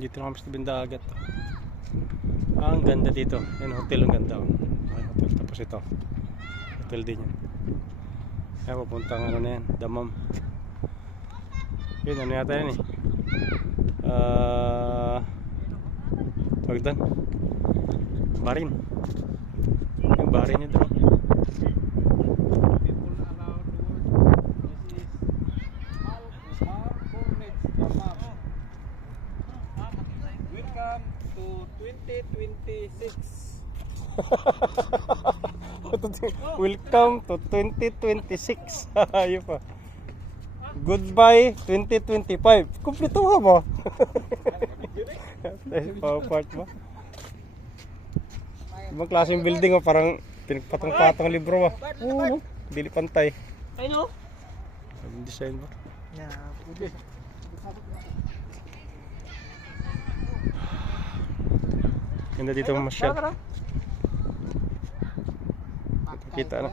Dito na kami sa tabing dagat. Ang ganda dito. Yan, hotel ang ganda. Ay, hotel. Tapos ito. Hotel din yan. Kaya papuntang ano na yan. Damam. Yun, ano yata yan eh. Tawag doon. Barin. Yung barin nyo doon. Welcome to 2026. Welcome to 2026. Ayun pa. Goodbye 2025. Kumpleto ka mo. Part mo. Ibang klaseng building mo, parang pinagpatong-patong libro mo. Oo, dili pantay. I know. Ang design mo. Yeah, pwede. Ganda dito masyal. Kita na.